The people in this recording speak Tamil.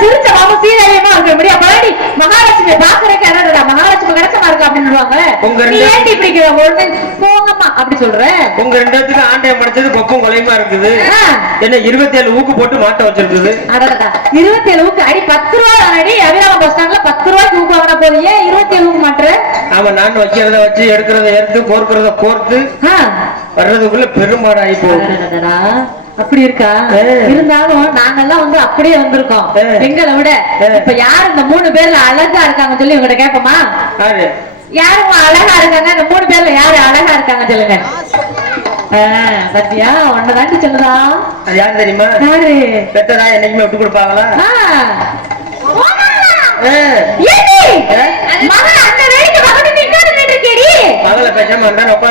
சிரிச்ச மாமா சீரியமா இருக்க முடியும் பழனி மகாலட்சுமி பாக்குறதுக்கு என்னடா மகாலட்சுமி கிடைச்சமா இருக்கு அப்படின்னு போங்கம்மா அப்படி சொல்றேன். உங்க ரெண்டு பேருக்கு ஆண்டைய மடிச்சது பக்கம் கொலையுமா இருக்குது. என்ன 27 ஊக்கு போட்டு மாட்ட வச்சிருக்குது. 27 ஊக்கு அடி 10 ரூபாய் அடி அபிராம பஸ் ஸ்டாண்ட்ல 10 ரூபாய்க்கு ஊக்கு வாங்கினா போறீங்க 27 ஊக்கு மாட்டுற. ஆமா நான் வைக்கிறத வச்சு எடுக்கிறத எடுத்து கோர்க்கிறத கோர்த்து வர்றதுக்குள்ள பெரும்பாடு ஆகி போகுது. அப்படி இருக்கா? இருந்தாலும் நாங்கெல்லாம் வந்து அப்படியே வந்திருக்கோம். எங்களை விட இப்ப யாரு இந்த 3 பேர்ல அழகா இருக்காங்க சொல்லி உங்ககிட்ட கேட்போமா? யாருங்க அழகா இருக்காங்க? இந்த 3 பேர்ல யாரு அழகா இருக்காங்க சொல்லுங்க. சத்தியா ஒன்ன தாண்டி சொல்லுதா? அது யாரு தெரியுமா? யாரு? பெத்ததா என்னைக்குமே விட்டு கொடுப்பாங்களா? மகன் அந்த வேலைக்கு மகன் நிக்காது இருக்கேடி. மகளை பேசாம உட்கார்ந்து